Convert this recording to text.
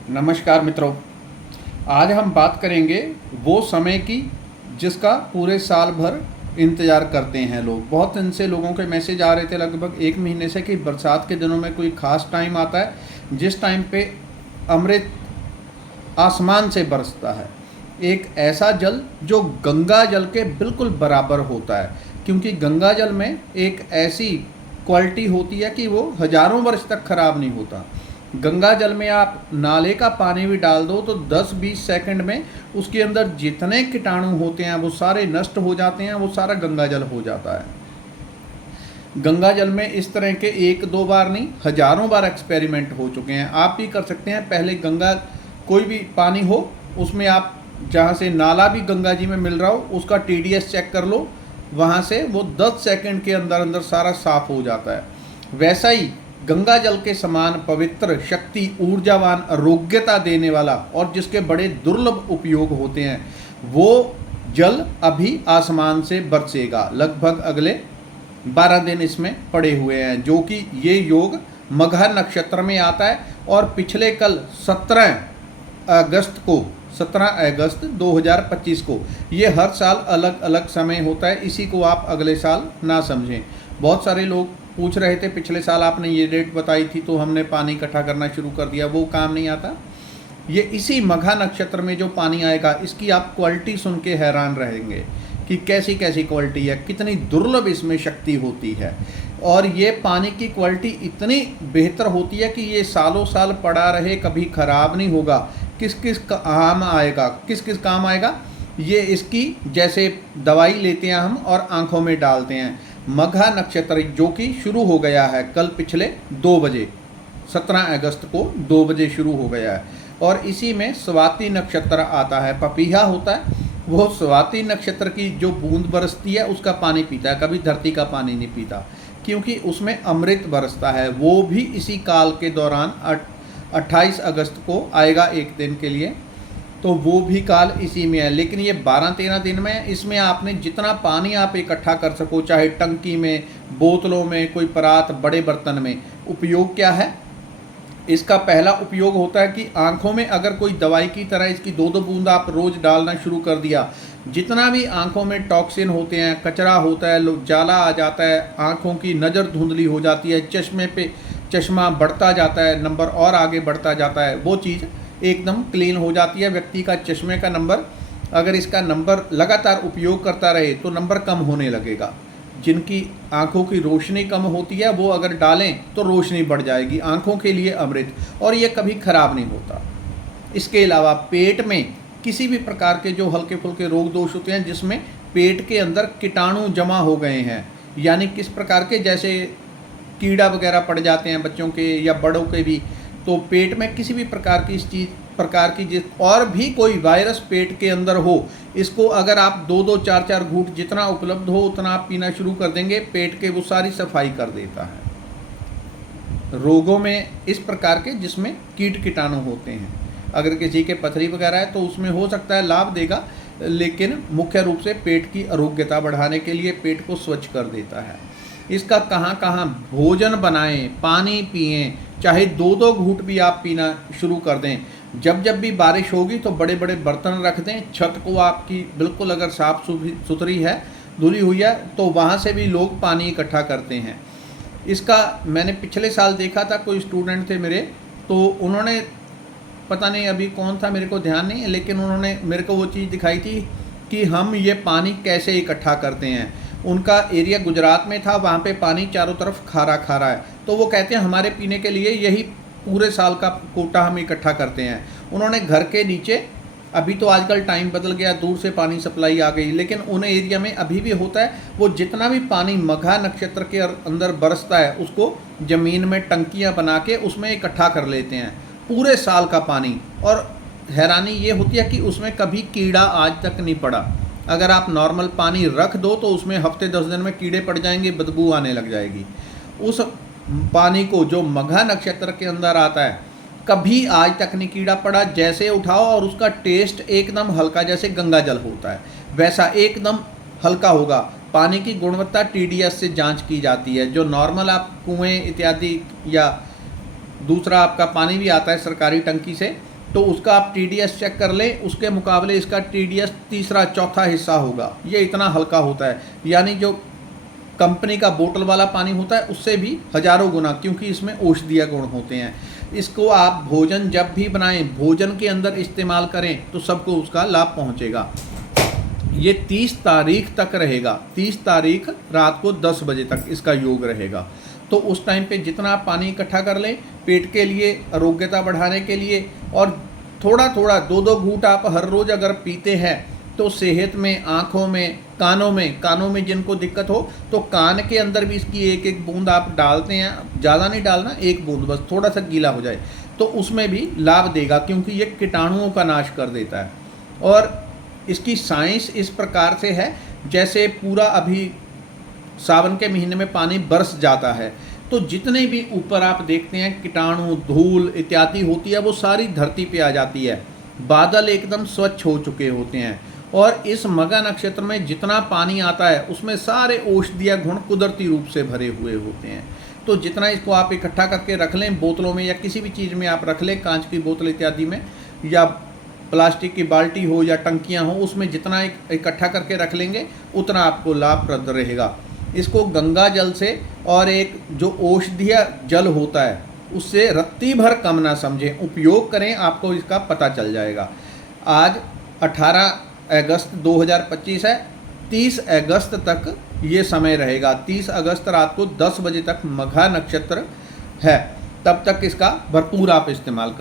नमस्कार मित्रों। आज हम बात करेंगे वो समय की जिसका पूरे साल भर इंतज़ार करते हैं लोग। बहुत दिन से लोगों के मैसेज आ रहे थे लगभग 1 महीने से कि बरसात के दिनों में कोई ख़ास टाइम आता है जिस टाइम पे अमृत आसमान से बरसता है। एक ऐसा जल जो गंगा जल के बिल्कुल बराबर होता है, क्योंकि गंगा जल में एक ऐसी क्वालिटी होती है कि वो हज़ारों वर्ष तक खराब नहीं होता। गंगा जल में आप नाले का पानी भी डाल दो तो 10-20 सेकंड में उसके अंदर जितने कीटाणु होते हैं वो सारे नष्ट हो जाते हैं, वो सारा गंगा जल हो जाता है। गंगा जल में इस तरह के 1-2 बार नहीं, हज़ारों बार एक्सपेरिमेंट हो चुके हैं। आप भी कर सकते हैं। पहले गंगा कोई भी पानी हो उसमें आप जहाँ से नाला भी गंगा जी में मिल रहा हो उसका TDS चेक कर लो, वहाँ से वो 10 सेकंड के अंदर अंदर सारा साफ हो जाता है। वैसा ही गंगा जल के समान पवित्र, शक्ति, ऊर्जावान, आरोग्यता देने वाला और जिसके बड़े दुर्लभ उपयोग होते हैं वो जल अभी आसमान से बरसेगा। लगभग अगले 12 दिन इसमें पड़े हुए हैं, जो कि ये योग मघा नक्षत्र में आता है। और पिछले कल 17 अगस्त 2025 को, ये हर साल अलग अलग समय होता है, इसी को आप अगले साल ना समझें। बहुत सारे लोग पूछ रहे थे पिछले साल आपने ये डेट बताई थी तो हमने पानी इकट्ठा करना शुरू कर दिया, वो काम नहीं आता। ये इसी मघा नक्षत्र में जो पानी आएगा इसकी आप क्वालिटी सुन के हैरान रहेंगे कि कैसी कैसी क्वालिटी है, कितनी दुर्लभ इसमें शक्ति होती है। और ये पानी की क्वालिटी इतनी बेहतर होती है कि ये सालों साल पड़ा रहे, कभी ख़राब नहीं होगा। किस किस काम आएगा ये, इसकी जैसे दवाई लेते हैं हम और आँखों में डालते हैं। मघा नक्षत्र जो कि शुरू हो गया है कल पिछले 2 बजे, 17 अगस्त को 2 बजे शुरू हो गया है। और इसी में स्वाति नक्षत्र आता है, पपीहा होता है। वो स्वाति नक्षत्र की जो बूंद बरसती है उसका पानी पीता है, कभी धरती का पानी नहीं पीता, क्योंकि उसमें अमृत बरसता है। वो भी इसी काल के दौरान 28 अगस्त को आएगा, एक दिन के लिए, तो वो भी काल इसी में है। लेकिन ये 12-13 दिन में, इसमें आपने जितना पानी आप इकट्ठा कर सको, चाहे टंकी में, बोतलों में, कोई परात, बड़े बर्तन में। उपयोग क्या है इसका? पहला उपयोग होता है कि आँखों में अगर कोई दवाई की तरह इसकी 2-2 बूंद आप रोज़ डालना शुरू कर दिया, जितना भी आँखों में टॉक्सिन होते हैं, कचरा होता है, जाला आ जाता है, आँखों की नज़र धुंधली हो जाती है, चश्मे पे चश्मा बढ़ता जाता है, नंबर और आगे बढ़ता जाता है, वो चीज़ एकदम क्लीन हो जाती है। व्यक्ति का चश्मे का नंबर, अगर इसका नंबर लगातार उपयोग करता रहे तो नंबर कम होने लगेगा। जिनकी आंखों की रोशनी कम होती है वो अगर डालें तो रोशनी बढ़ जाएगी। आंखों के लिए अमृत, और ये कभी ख़राब नहीं होता। इसके अलावा पेट में किसी भी प्रकार के जो हल्के फुल्के रोग दोष होते हैं जिसमें पेट के अंदर कीटाणु जमा हो गए हैं, यानी किस प्रकार के, जैसे कीड़ा वगैरह पड़ जाते हैं बच्चों के या बड़ों के भी, तो पेट में किसी भी प्रकार की इस चीज़ प्रकार की जिस और भी कोई वायरस पेट के अंदर हो, इसको अगर आप 2-2 4-4 घूंट जितना उपलब्ध हो उतना आप पीना शुरू कर देंगे, पेट के वो सारी सफाई कर देता है। रोगों में इस प्रकार के जिसमें कीट कीटाणु होते हैं, अगर किसी के पथरी वगैरह है तो उसमें हो सकता है लाभ देगा, लेकिन मुख्य रूप से पेट की आरोग्यता बढ़ाने के लिए पेट को स्वच्छ कर देता है। इसका कहाँ कहाँ भोजन बनाएं, पानी पिएं, चाहे 2-2 घूंट भी आप पीना शुरू कर दें। जब जब भी बारिश होगी तो बड़े बड़े बर्तन रख दें, छत को आपकी बिल्कुल अगर साफ़ सुथरी है, धुली हुई है, तो वहाँ से भी लोग पानी इकट्ठा करते हैं। इसका मैंने पिछले साल देखा था, कोई स्टूडेंट थे मेरे, तो उन्होंने, पता नहीं अभी कौन था मेरे को ध्यान नहीं है, लेकिन उन्होंने मेरे को वो चीज़ दिखाई थी कि हम ये पानी कैसे इकट्ठा करते हैं। उनका एरिया गुजरात में था, वहाँ पे पानी चारों तरफ खारा खारा है, तो वो कहते हैं हमारे पीने के लिए यही पूरे साल का कोटा हम इकट्ठा करते हैं। उन्होंने घर के नीचे, अभी तो आजकल टाइम बदल गया, दूर से पानी सप्लाई आ गई, लेकिन उन एरिया में अभी भी होता है, वो जितना भी पानी मघा नक्षत्र के अंदर बरसता है उसको ज़मीन में टंकियाँ बना के उसमें इकट्ठा कर लेते हैं, पूरे साल का पानी। और हैरानी ये होती है कि उसमें कभी कीड़ा आज तक नहीं पड़ा। अगर आप नॉर्मल पानी रख दो तो उसमें हफ्ते 10 दिन में कीड़े पड़ जाएंगे, बदबू आने लग जाएगी। उस पानी को जो मघा नक्षत्र के अंदर आता है, कभी आज तक नहीं कीड़ा पड़ा। जैसे उठाओ और उसका टेस्ट एकदम हल्का, जैसे गंगा जल होता है वैसा एकदम हल्का होगा। पानी की गुणवत्ता TDS से जांच की जाती है। जो नॉर्मल आप कुएं इत्यादि या दूसरा आपका पानी भी आता है सरकारी टंकी से, तो उसका आप TDS चेक कर लें, उसके मुकाबले इसका TDS तीसरा चौथा हिस्सा होगा। ये इतना हल्का होता है, यानी जो कंपनी का बोतल वाला पानी होता है उससे भी हज़ारों गुना, क्योंकि इसमें औषधीय गुण होते हैं। इसको आप भोजन जब भी बनाएं, भोजन के अंदर इस्तेमाल करें तो सबको उसका लाभ पहुंचेगा। ये 30 तारीख तक रहेगा, 30 तारीख रात को 10 बजे तक इसका योग रहेगा। तो उस टाइम पे जितना आप पानी इकट्ठा कर लें पेट के लिए, आरोग्यता बढ़ाने के लिए, और थोड़ा थोड़ा 2-2 घूंट आप हर रोज़ अगर पीते हैं तो सेहत में, आँखों में, कानों में जिनको दिक्कत हो तो कान के अंदर भी इसकी एक एक बूंद आप डालते हैं, ज़्यादा नहीं डालना, एक बूंद बस, थोड़ा सा गीला हो जाए तो उसमें भी लाभ देगा, क्योंकि ये कीटाणुओं का नाश कर देता है। और इसकी साइंस इस प्रकार से है, जैसे पूरा अभी सावन के महीने में पानी बरस जाता है तो जितने भी ऊपर आप देखते हैं कीटाणु, धूल इत्यादि होती है वो सारी धरती पे आ जाती है। बादल एकदम स्वच्छ हो चुके होते हैं, और इस मघा नक्षत्र में जितना पानी आता है उसमें सारे औषधीय गुण कुदरती रूप से भरे हुए होते हैं। तो जितना इसको आप इकट्ठा करके रख लें बोतलों में या किसी भी चीज़ में आप रख लें, कांच की बोतल इत्यादि में, या प्लास्टिक की बाल्टी हो या टंकियां हो, उसमें जितना इकट्ठा करके रख लेंगे उतना आपको लाभप्रद रहेगा। इसको गंगा जल से और एक जो औषधीय जल होता है उससे रत्ती भर कम ना समझें, उपयोग करें, आपको इसका पता चल जाएगा। आज 18 अगस्त 2025 है, 30 अगस्त तक ये समय रहेगा। 30 अगस्त रात को 10 बजे तक मघा नक्षत्र है, तब तक इसका भरपूर आप इस्तेमाल करें।